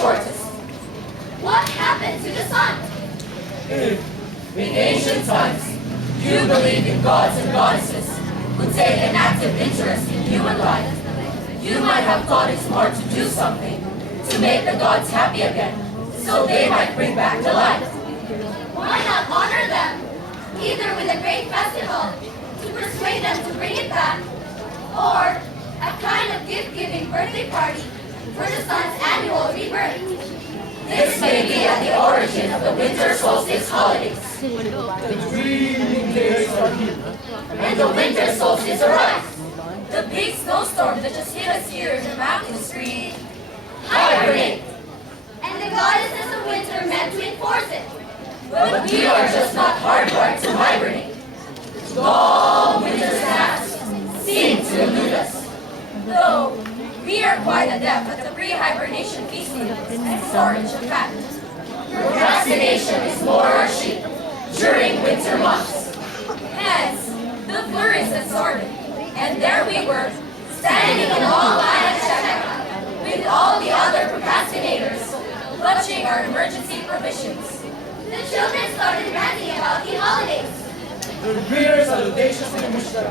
shortest. What happened to the sun? In ancient times, you believed in gods and goddesses who take an active interest in human life. You might have thought it smart to do something to make the gods happy again, so they might bring back the light. Why not honor them, either with a great festival to persuade them to bring it back, or a kind of gift-giving birthday party for the sun's annual rebirth? This may be at the origin of the winter solstice holidays. The dreaming days are here. And the winter solstice arrives. The big snowstorm that just hit us here in the mountains scream, hibernate! And the goddesses of winter meant to enforce it. But we are just not hardwired to hibernate. Long winter's past seem to elude us. Though we are quite adept at the pre-hibernation feasting and storage of fat. Procrastination is more our sheep during winter months. Hence, the flurries had started, and there we were, standing in a long line at checkout, with all the other procrastinators, clutching our emergency provisions. The children started ranting about the holidays. The readers audaciously wished them,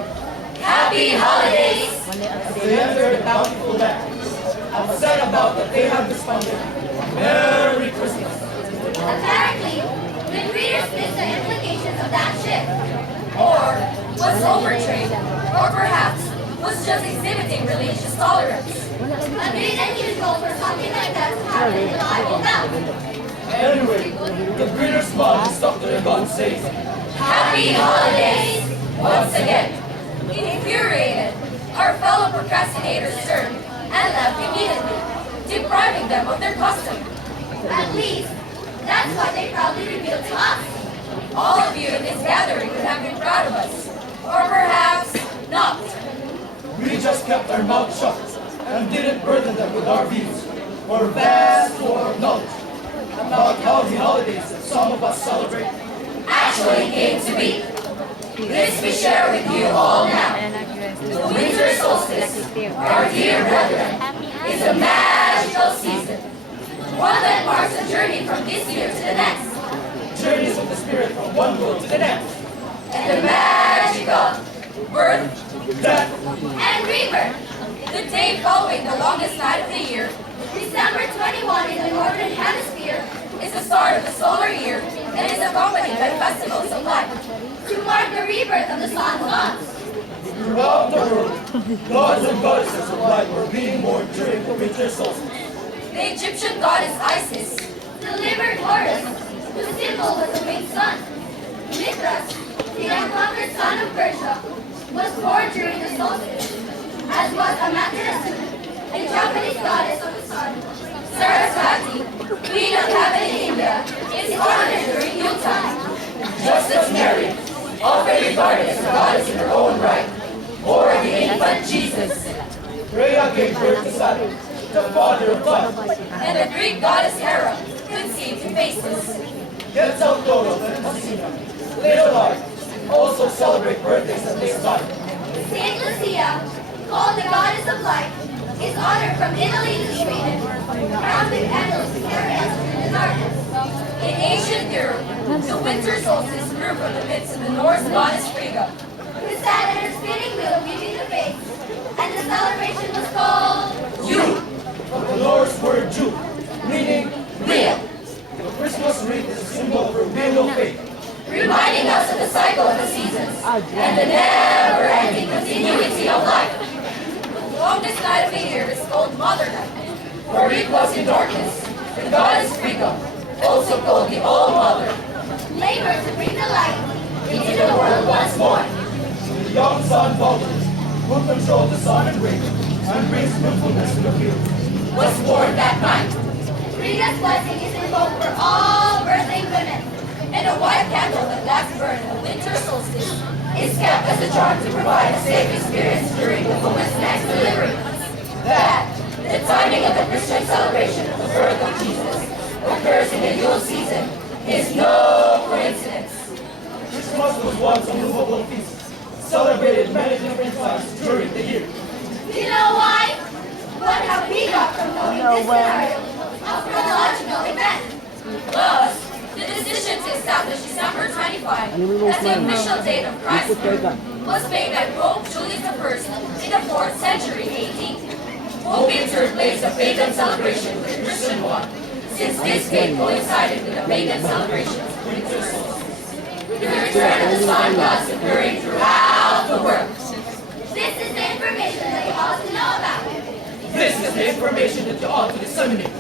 Happy holidays! as they enter the bountiful land, and said about that they have responded, Merry Christmas. Apparently, the readers missed the implications of that shift. Or was overtrained, or perhaps was just exhibiting religious tolerance. A bit unusual for something like that to happen in the Bible Belt. Anyway, the readers' mouths stuck to their guns, saying, Happy holidays! Once again, infuriated, our fellow procrastinators turned and left immediately, depriving them of their custom. At least, that's what they proudly revealed to us. All of you in this gathering would have been proud of us, or perhaps not. We just kept our mouths shut and didn't burden them with our views or vast or knowledge about how the holidays that some of us celebrate Actually came to be. This we share with you all now. The winter solstice, our dear brethren, is a magical season. One that marks a journey from this year to the next. journeys of the spirit from one world to the next. And the magic of birth, Death, And rebirth. the day following the longest night of the year, December 21 in the Northern Hemisphere is the start of the solar year and is accompanied by festivals of life. to mark the rebirth of the sun's gods. throughout the world, gods and goddesses of light were being born during the winter solstice. The Egyptian goddess Isis, Delivered Horus, whose symbol was the winged sun. Mithras, the unconquered son of Persia, was born during the solstice, as was Amaterasu, a Japanese goddess of the sun. Sarasvati, queen of heaven in India, is honored during Yuletime. Just as Mary, often regarded as a goddess in her own right, or the infant Jesus, Rhea gave birth to Saturn, the father of life. and the Greek goddess Hera, conceived Hephaestus. Quetzalcoatl and Messina, later life, also celebrate birthdays at this time. Saint Lucia, called the goddess of light, is honored from Italy to Sweden, crowned with candles to carry us through the darkness. In ancient Europe, the winter solstice grew from the midst of the Norse goddess Frigga. Who sat at her spinning wheel weaving the fates, and the celebration was called You, From the Norse word Jew, meaning real, the Christmas wreath is a symbol of reveal of faith. reminding us of the cycle of the seasons and the never-ending continuity of life. The longest night of the year is called Mother Night, for it was in darkness. The goddess Frigga, also called the All-Mother, labor to bring the light into the world once more. The young sun Vulcan, who controls the sun and wind, and brings fruitfulness to the field. Was born that night, Frigga's blessing is invoked for all birthday women. and a white candle that last burned on winter solstice is kept as a charm to provide a safe experience during the woman's next delivery. That, the timing of the Christian celebration of the birth of Jesus occurs in the Yule season is no coincidence. Christmas was once a movable feast, celebrated many different times during the year. You know why? What have we got from knowing this scenario of find that the official date of Christ's birth was made by Pope Julius I in the 4th century AD. Hoping to replace the pagan celebration with a Christian one, since this date coincided with the pagan celebrations of winter solstice. The return of the sun gods occurring throughout the world. This is the information that you ought to know about. This is the information that you ought to disseminate.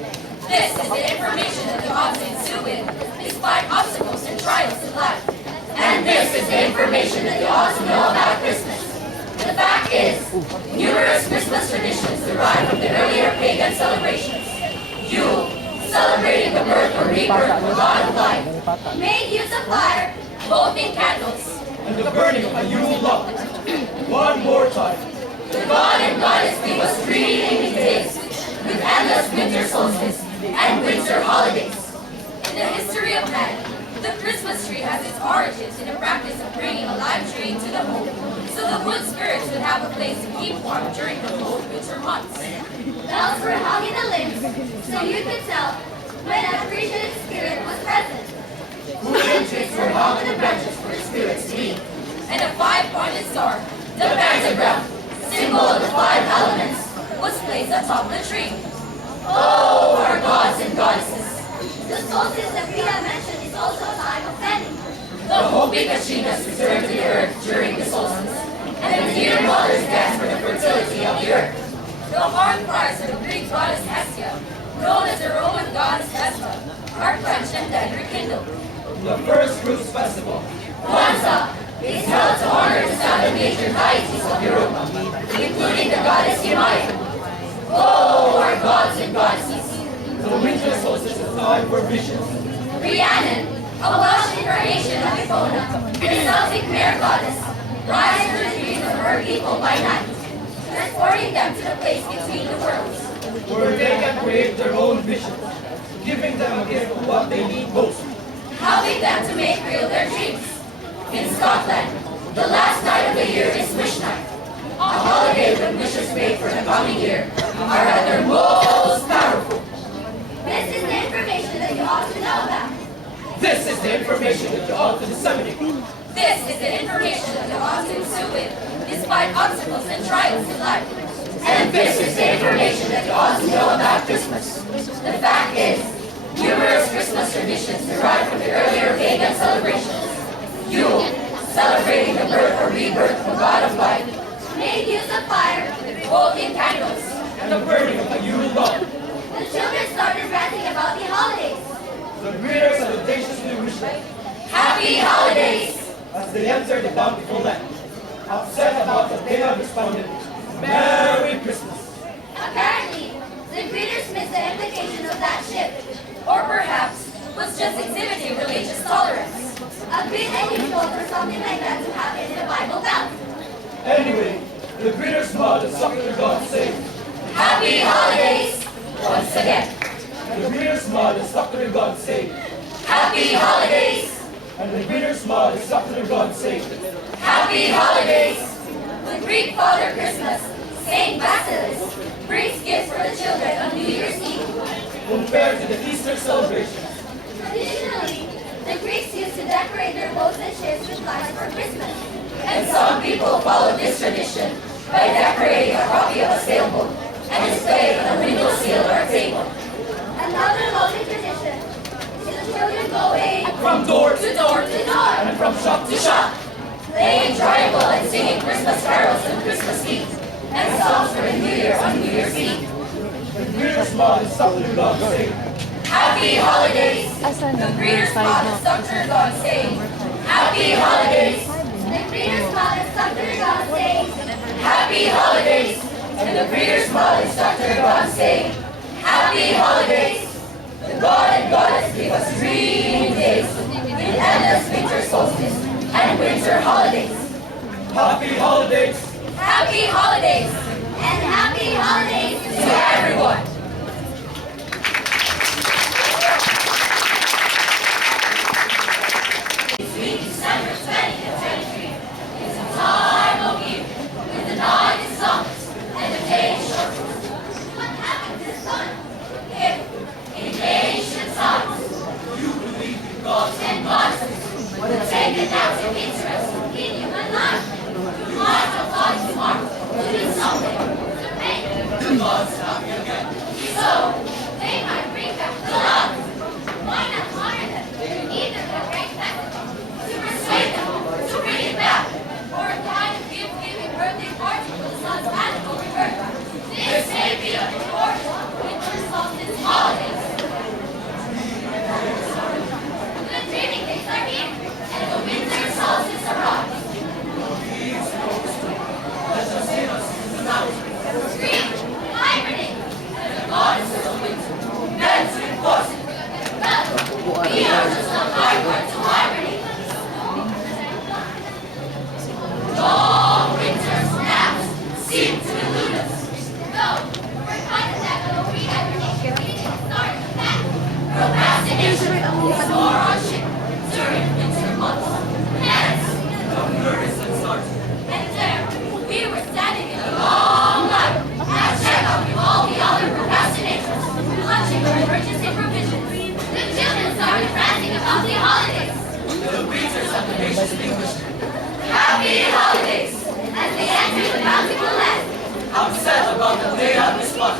This is the information that you ought to ensue with, despite obstacles and trials in life. And this is the information that you ought to know about Christmas. The fact is, numerous Christmas traditions derive from the earlier pagan celebrations. Yule, celebrating the birth or rebirth of the god of life, Made use of fire, both in candles. And the burning of a Yule log. One more time. The god and goddess gave us 3 unique days, with endless winter solstice and winter holidays. In the history of man, the Christmas tree has its origins in the practice of bringing a live tree into the home, so the wood spirits would have a place to keep warm during the cold winter months. bells were hung in the limbs, so you could tell when an appreciative spirit was present. Wooden trees were hung on the branches for the spirits to eat, and a 5-pointed star, the pentagram, symbol of the 5 elements, was placed atop the tree. Oh, our gods and goddesses! The solstice that we have mentioned is also a time of planting. The hoping Achinas returned to the earth during the solstice, and the dear mothers dance for the fertility of the earth. The horn cries of the Greek goddess Hestia, known as the Roman goddess Vesta, are quenched and then rekindled. The first fruits festival. Kwanzaa is held to honor the 7 major deities of Europe, including the goddess Yemaya. Oh, our gods and goddesses! The winter solstice is time for visions. Rhiannon, a Welsh incarnation of Bona, the Celtic mare goddess, rides through the dreams of her people by night, transporting them to the place between the worlds. Where they can create their own visions, giving them a gift of what they need most. Helping them to make real their dreams. In Scotland, the last night of the year is Wish Night, a holiday when wishes made for the coming year are at their most powerful. This is the information that you ought to know about. This is the information that you ought to disseminate. This is the information that you ought to ensue with, despite obstacles and trials in life. And this is the information that you ought to know about Christmas. The fact is, numerous Christmas traditions derive from the earlier pagan celebrations. Yule, celebrating the birth or rebirth of the god of life, Made use of fire. both in candles. And the burning of a Yule log. The children started ranting about the holidays. The greeters salutationally wish them, Happy holidays! as they enter the bountiful land, upset about that they have responded, Merry Christmas. Apparently, the greeters missed the implication of that shift. Or perhaps was just exhibiting religious tolerance. A bit unusual for something like that to happen in the Bible Belt. Anyway, the greeters smiled and sucked their God, saying, Happy holidays! Once again, and the greeters smiled and sucked their God, saying, happy holidays! and the greeters smiled and sucked their God, saying, Happy holidays! The Greek Father Christmas, Saint Basilis, brings gifts for the children on New Year's Eve. compared to the Easter celebration. Traditionally, the Greeks used to decorate their boats and ships with lights for Christmas. And some people follow this tradition by decorating a copy of a sailboat and display it on a window sill or a table. Another lovely tradition is the children going From door To door to door, and from shop to shop, playing triangle and singing Christmas carols on Christmas Eve, and songs for the New Year on New Year's Eve. the greeters smiled and sucked their God, saying, Happy holidays! The greeters smiled and stuck to their God, saying, Happy holidays! the greeters smiled and stuck to their God, saying, Happy holidays! And the greeters smiled and stuck to their God, saying, Happy holidays! The God and Goddess gave us 3 days with endless winter solstice and winter holidays. Happy holidays! Happy holidays and happy holidays to everyone! Between December 20 and 23 is a time of year when the night is longest and the day is shortest. What happened to the sun? If, in ancient times, you believed in gods and goddesses, the make it down to interest in human life. You must have thought it smart to do something to make the gods happy again. So, they might bring back the love. Why not honor them, either with a great festival, to persuade them to bring it back, or a kind of gift-giving birthday party for the sun's magical return? This may be a important winter solstice holidays. The dreaming days are here, and the winter solstice arrives. Scream, hibernate, and the goddesses of winter, dance in Boston. But we are just not hard to hibernate. Long winter's naps seem to elude us. Though, we're kind of that little re-hibernation meeting started to pass. Procrastination is more on ship during winter months. Hence, and there, we were standing in a long line at checkout with all the other procrastinators, clutching our emergency provisions. The children started ranting about the holidays. The preachers of the nation's English. Happy holidays! As they entered the bountiful land. Upset about the day of this month.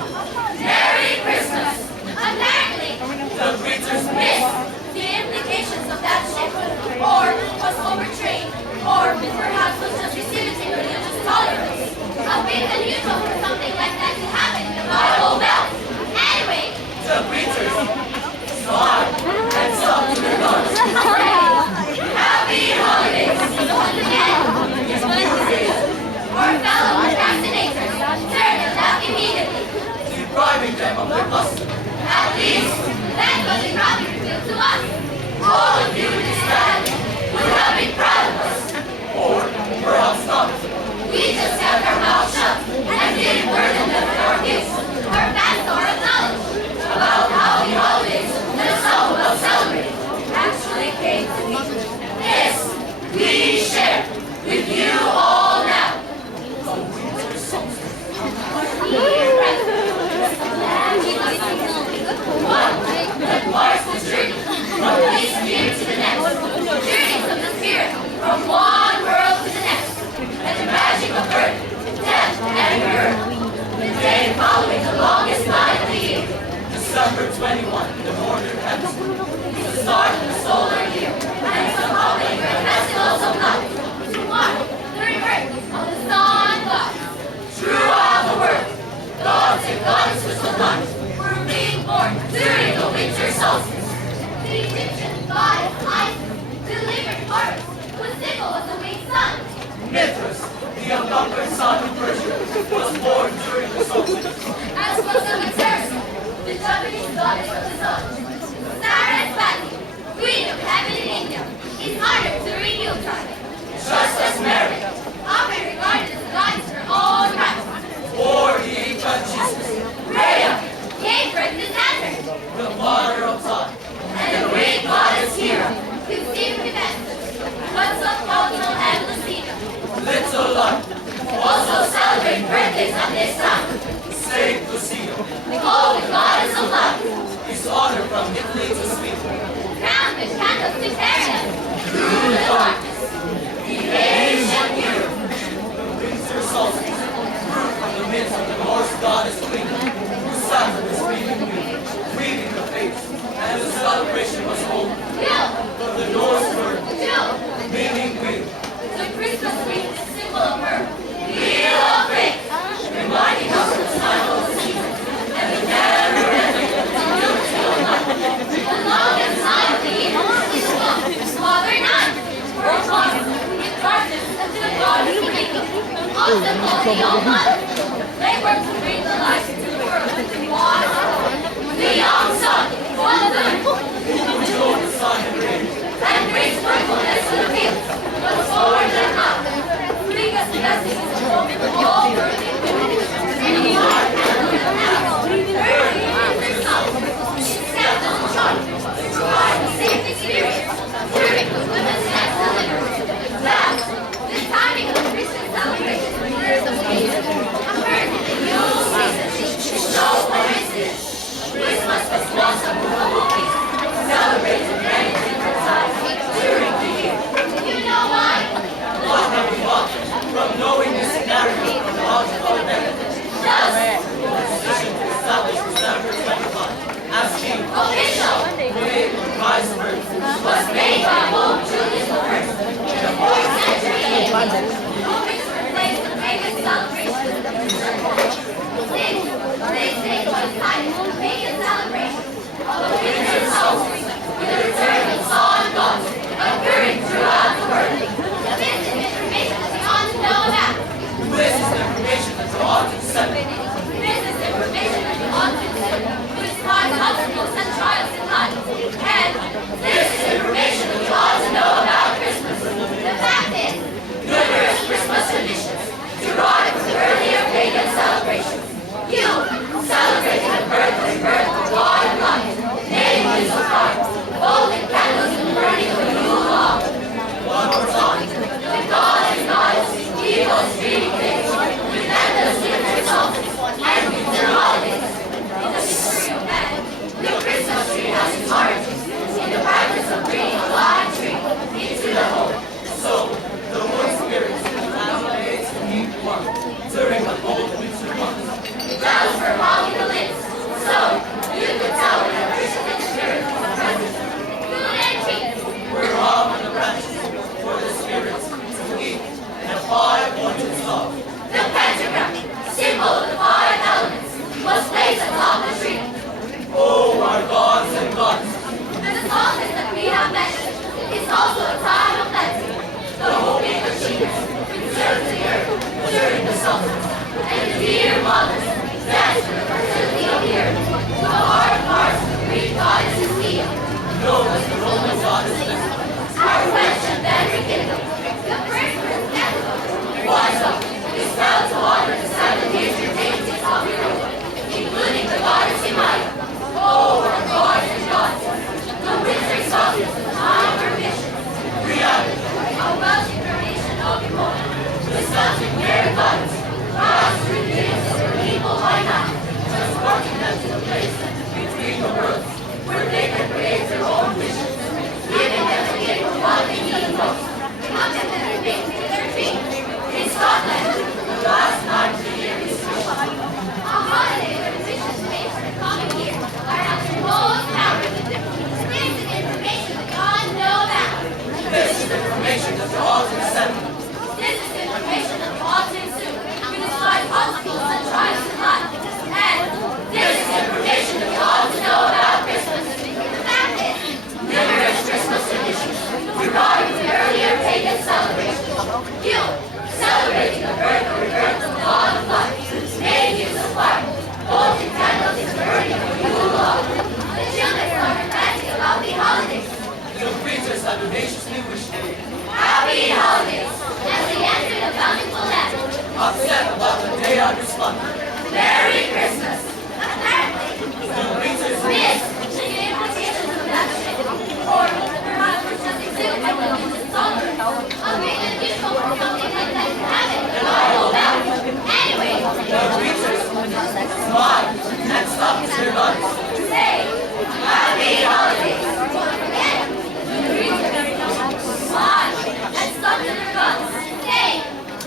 Merry Christmas! Apparently, The preachers missed the implications of that shift, or was overtrained, or perhaps was just exhibiting religious tolerance. A bit unusual for something like that to happen in the Bible Belt. Anyway, The preachers smiled and talked to their daughters. happy holidays! Once again, our fellow procrastinators turned and left immediately. Depriving them of their custom. At least, that's what the prophet revealed to us. All of you in this land would have been proud of us. Or perhaps not. We just kept our mouths shut and didn't burden them with our gifts, our facts or our knowledge about how the holidays that some of us celebrate actually came to be. This we share with you all now. One that marks the journey from this year to the next. Journeys of the spirit from one world to the next. And the magic of birth, death, and rebirth. The day following the longest night of the year. December 21, the northern hemisphere. The start of the solar year. And somehow they great festivals of life. To mark the rebirth of the sun god. Throughout the world, gods and goddesses of light were being born during the winter solstice. The Egyptian goddess Isis delivered harvest when Sybil was the winged sun. Mithras, the unconquered son of Persia, was born during the solstice. As was the Maternity, the Japanese goddess of the sun. Sarasvati, queen of heaven in India, is honored during Yuletide. Just as Mary, Often regarded as a goddess in her own right. or the ancient Jesus, Rhea gave birth to Saturn, the mother of time. and the Greek goddess Hera conceived Juventus, Quetzalcoatl and Lucina. Little light, Also celebrate birthdays at this time. Saint Lucia, Oh, the goddess of light, is honored from Italy to Sweden. crowned with candles to carry us through the darkness. The ancient Europe. Winter solstice, grew from the midst of the Norse goddess Queen, who sat at the screaming wheel, weaving the fates, and the celebration was over. Yule, But the Norse word, June, meaning wheel, the Christmas tree is a symbol of her. Wheel of faith, reminding us of the cycle of the season and the never-ending continuity of life. The longest night of the year is one, Father Night, or one, give darkness unto the goddess of England, also called the All-Mother. They were to bring the light into the world with the water. The young sun, one of them, Joe the son of rain, and brings fruitfulness to the fields, but forward and up. Bring us blessings from all worthy women. And you are early winter sun, except on the chart, to provide the same experience during the women's next delivery. That, the timing of the Christian celebration of the birth of Jesus, occurs in the Yule celebration. You, celebrating the birth of God and life, names of fire, golden candles and burning of you love. One more time. The God is nice, evil's dreaming days, with endless winter solstice and winter holidays. In the history of man, the Christmas tree has its origins in the practice of bringing a live tree into the home. So, the Holy Spirit animates the heat one during the cold winter months. Bells were calling the lips, so you could tell when the Christian spirit was present. We're all on the branches for the spirits to eat and apply pointed love. The pentagram, symbol of the 5 elements, was placed atop the tree. Oh, our gods and gods! And the solstice that we have mentioned is also a time of cleansing. The hoping for cheapness preserves the earth during the solstice. And the dear mothers dance for the fertility of the earth. The hard parts of the Greek goddess is Thea. Known as the Roman goddess Vesta. Our question then rekindled. The first Municipal was up, is held to honor the 7 years deities of Europe, including the goddess Immaculate. Oh, our gods and gods! The winter solstice is a time for mission. Reality. A Welsh incarnation of Bona. The Celtic Mary goddess, crossed through the days of her people by night, transporting them to the place between the worlds, where they can create their own visions, giving them the gift of what they need most, nothing that they make to their feet. In Scotland, the last night of the year is Christmas. A holiday where the wishes made for the coming year are at their most powerful. This is information that God knows about. This is information that you're all to send. This is information that you ought to soon. We despise obstacles and trials in life. And this is information that you ought to know about Christmas. The fact is, numerous Christmas traditions regarding the earlier pagan celebrations. You, celebrating the birth or rebirth of the God of life, made use of fire, holding candles in the burning of your love. The children are romantic about the holidays. The creatures have audaciously wished Happy holidays! As we enter the bountiful land. upset about the day of your splendor. Merry Christmas! Apparently, The creatures this is the implications of that shit. Or perhaps we're just exhibiting the religious tolerance of being unusual for something like that to happen. And I know about it. Anyway, the creatures smile and stop their guns. say, Happy holidays! Again, the creatures smile and stop to their guns. Say,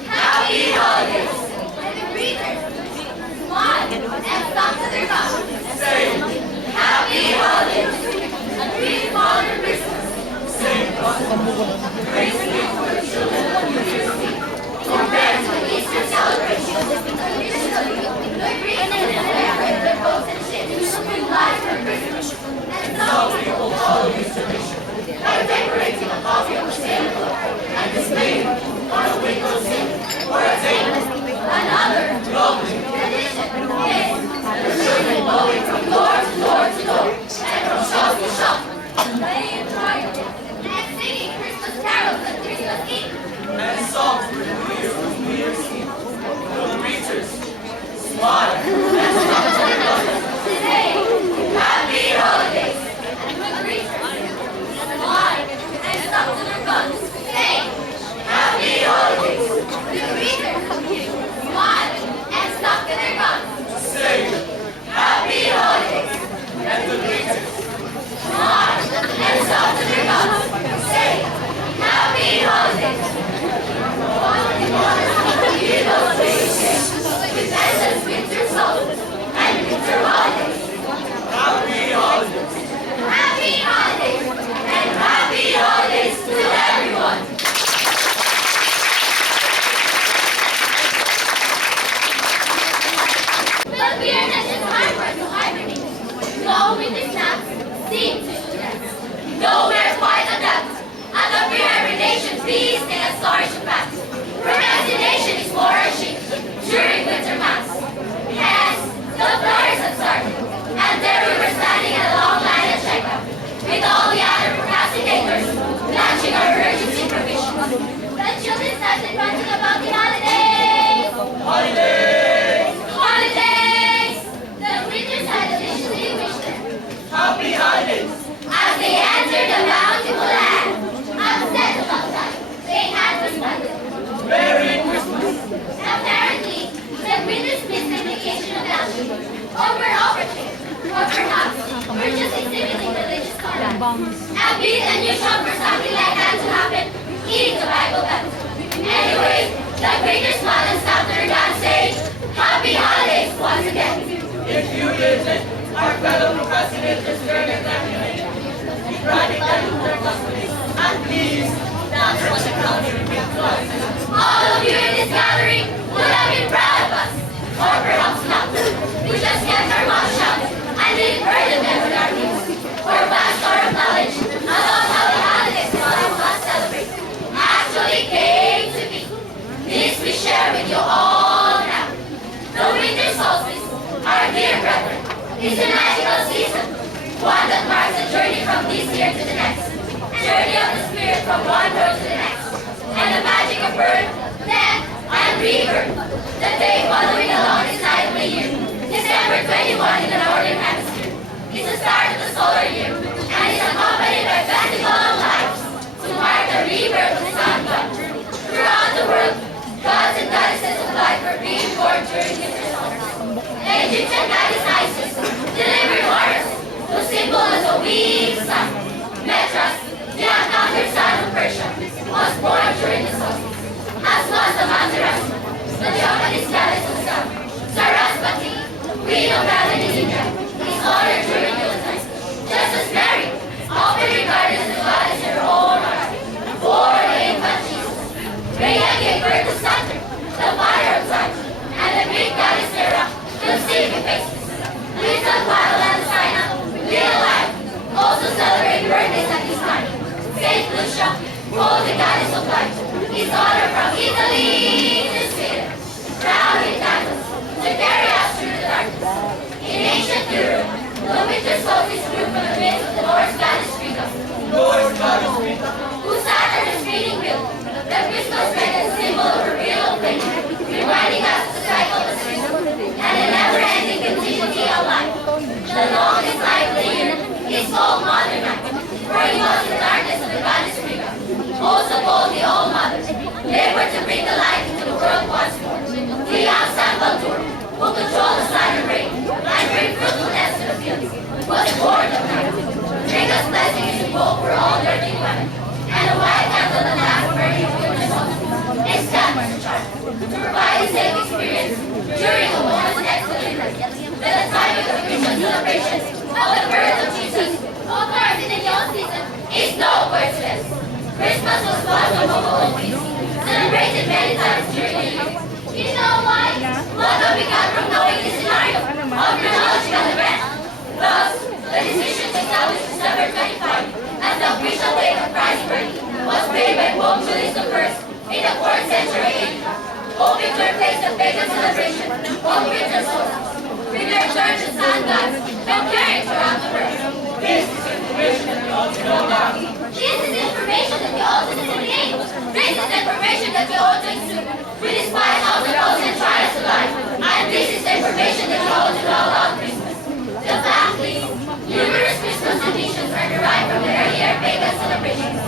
Happy holidays! And the creatures smile and stop to their guns. Say, Happy holidays! A dream Father Christmas. sing, Praise be for the children of New Year's Eve. Compared to the Easter celebration, traditionally, the Greeks celebrate their boats and ships to bring life for Christmas. And some people follow this tradition by decorating a copy of the same book and displaying it on a windowsill or a table. Another tradition is the children going from door to door to door and from shop to shop, playing triangles and singing Christmas carols at Christmas Eve. and songs for New Year's Eve. The creatures smile and stop their guns. Say, Happy holidays! And the creatures smile and stop to their guns. Say, Happy holidays! The creatures smile and stop to their guns. Say, Happy holidays! and the creatures Smile and stop to their guns. Say, Happy holidays! With endless winter solstice and winter holidays. happy holidays. Happy holidays! And happy holidays to everyone! But we are not just hard to hibernate. No winter snaps seem to suggest. Nowhere quite adapt. At the pre-hibernation feast in a storage pack. Procrastination is flourishing during winter mass. Hence, the flowers had started. And there we were standing at a long line at checkout. With all the other procrastinators matching our emergency provisions. The children started ranting about the holidays. Holidays! Holidays! Or we're overtrained. Or perhaps we're just exhibiting religious tolerance. And be it unusual for something like that to happen, eating the Bible Belt. Anyway, the greater smile and laughter and say, Happy Holidays once again. If you listen, our fellow procrastinators learn examination. We pride them in their custody. And please, that's what the country means to us. All of you in this gathering would have been proud of us. Or perhaps not. We just kept our mouths shut and didn't burden them with our news. Or vast store of knowledge about how the holidays all of us celebrate actually came to be. This we share with you all now. The winter solstice, our dear brethren, is a magical season, one that marks a journey from this year to the next, journey of the spirit from one world to the next, and the magic of birth, death, and rebirth. The day following the longest night of the year, December 21 in the northern hemisphere, is the start of the solar year, and is accompanied by festival of lights to mark the rebirth of the sun god. Throughout the world, gods and goddesses of light were being born during winter solstice. The Egyptian goddess Isis delivered Horus, whose symbol was a weak sun. Metras, the unconquered son of Persia, was born during the solstice, as was the Amaterasu, the Japanese goddess of sun. Saraswati, queen of heaven in India, is honored during Yuletide. Just as Mary, often regarded as the goddess in her own right, bore the infant Jesus. Rhea gave birth to Saturn, the father of time, and the Greek goddess Hera conceived Hephaestus. Little Paul and China, Little Life, also celebrate birthdays at this time. Saint Lucia, called the goddess of light, is honored from Italy to Sweden. Crowned with candles to carry us through the darkness. In ancient Europe, the winter solstice grew from the midst of the Norse goddess Frigga, Lord God of Frida, who sat at the spinning wheel, the crystal thread as a symbol of her wheel of flame, reminding us of the cycle of the season and the never-ending continuity of life. The longest night of the year is called Mother Night, for it was the darkness of the goddess Frigga, also called the All Mother, labored to bring the light into the world once more. The young San Baldur, who controlled the sun and rain, and bring fruitfulness to the fields, was born of night. Frigga's blessing is invoked for all dirty women, and a white candle that lasts burning of winter solstice is done as a charm to provide a safe experience during a woman's equilibrium. At the time of the Christian celebration of the birth of Jesus, of course in the Yule season, is no coincidence. Christmas was one of the holy feasts, celebrated many times during the year. You know why? What have we got from knowing this scenario of chronological events? Thus, the decision to establish December 25 as the official date of Christ's birth was made by Pope Julius I in the 4th century AD, hoping to replace the pagan celebration of winter solstice with their church and sun gods and carrying throughout the world. this is information that we ought to know now. This is information that we ought to disseminate. This is information that we ought to exude. We despise obstacles and trials of life, and this is the information that we ought to know about Christmas. The fact is, numerous Christmas traditions are derived from the earlier pagan celebrations.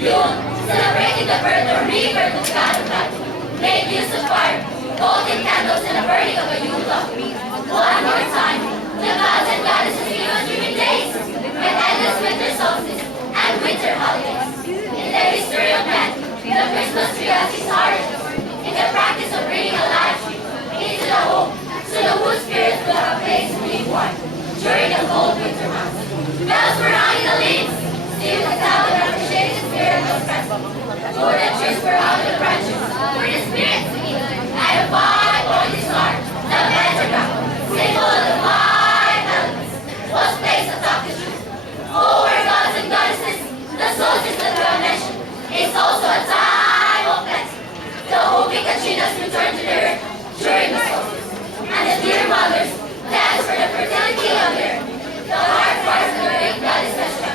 Yule, celebrating the birth or rebirth of God of light, made use of fire, golden candles, and the burning of a Yule log. One more time, the gods and goddesses give us human days, with endless winter solstice and winter holidays. In the history of man, the Christmas tree has its origin in the practice of bringing a live tree into the home, so the wood spirits will have a place to live warm during the cold winter months. Bells were rung in the leaves, sealed the town and appreciated the spirit of present. Golden trees were hung in the branches for the spirits to eat, and a five-pointed star, the pentagram, symbol of the five elements, was placed atop the tree. Oh, our gods and goddesses, the solstice that we have mentioned is also a time of blessing. The holy Katrinas returned to the earth during the solstice, and the dear mothers dance for the fertility of the earth. The heart fires of the Greek goddess Vesta,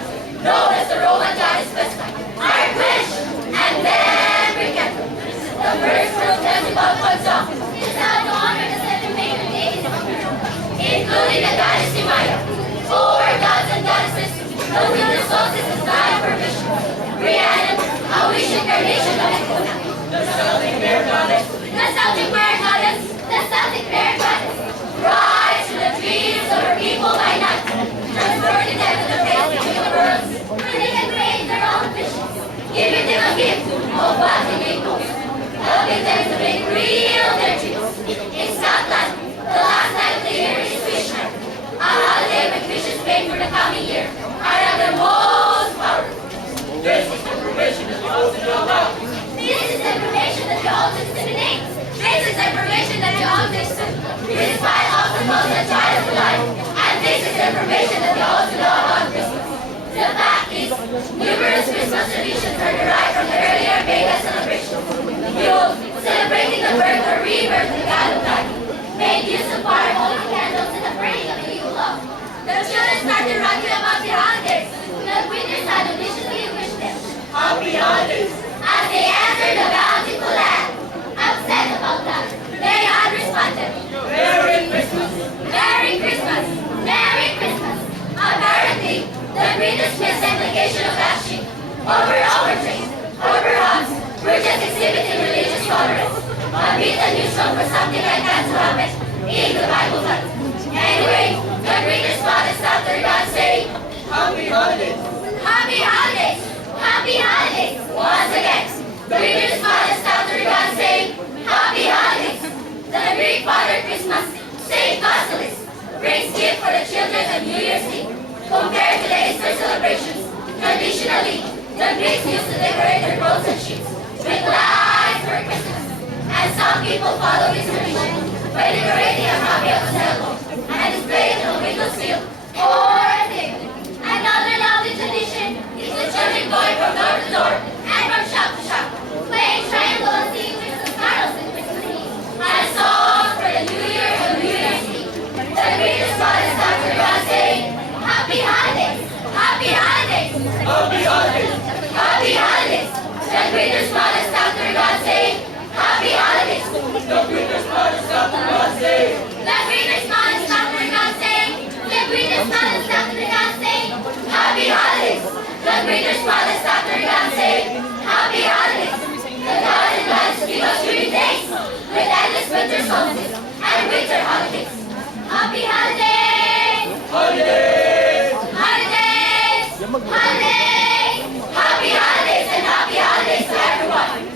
known as the Roman goddess Vesta, are quenched and then rekindled. The first world festival Kwanzaa is held to honor the 7 major deities of Peru, including the goddess Maya. Oh, our gods and goddesses, the winter solstice is time for vision. Rhiannon, a wish incarnation of Econa. The Celtic bear goddess, The Celtic bear goddess, the Celtic bear goddess. Rise, helping them to make real their dreams. In Scotland, the last night of the year is fish night, a holiday when fishes paid for the coming year are at their most powerful. This is information that you ought to know about. This is information that you ought to disseminate. This is information that you ought to crucify obstacles that try to life. And this is information that you ought to know about Christmas. The fact is, numerous Christmas traditions are derived from the earlier pagan celebrations. Yule, celebrating the birth or rebirth of the god of life, made use of fire, holding candles, and the burning of the Yule log. The children started ranting about the holidays. The winters had deliciously wished them Happy holidays! as they entered the bountiful land. Upset about that, they had responded, Merry Christmas! Merry Christmas! Merry Christmas! Apparently, the greatest misimplication of that sheep, overtrained, or perhaps we're just exhibiting religious tolerance, a bit unusual for something like that to happen in the Bible Belt. Anyway, the greatest promise after God saying, Happy holidays! Happy holidays! Happy holidays! Once again, the greatest promise after God saying, Happy holidays! The Greek Father Christmas, Saint Basilis, brings gift for the children on New Year's Eve. Compared to the Easter celebrations, traditionally, the Greeks used to decorate their boats and ships with lights for Christmas. And some people follow this tradition by decorating a copy of the sailboat and display it on a windowsill or a table. Another lovely tradition is the children going from door to door and from shop to shop, playing triangle and singing Christmas carols and Christmas Eve, and songs for the New Year and New Year's Eve. The greatest promise after God saying, Happy holidays! Happy holidays! Happy holidays! Happy holidays! The greatest promise after God saying, Happy holidays! The greatest promise after God saying, The greatest promise after God saying, The greatest promise after God saying, Happy holidays! The greatest promise after God saying, Happy holidays! The God in life give us 3 days with endless winter solstice and winter holidays. Happy holidays! Holidays! Holidays! Holidays! Happy holidays and happy holidays to everyone!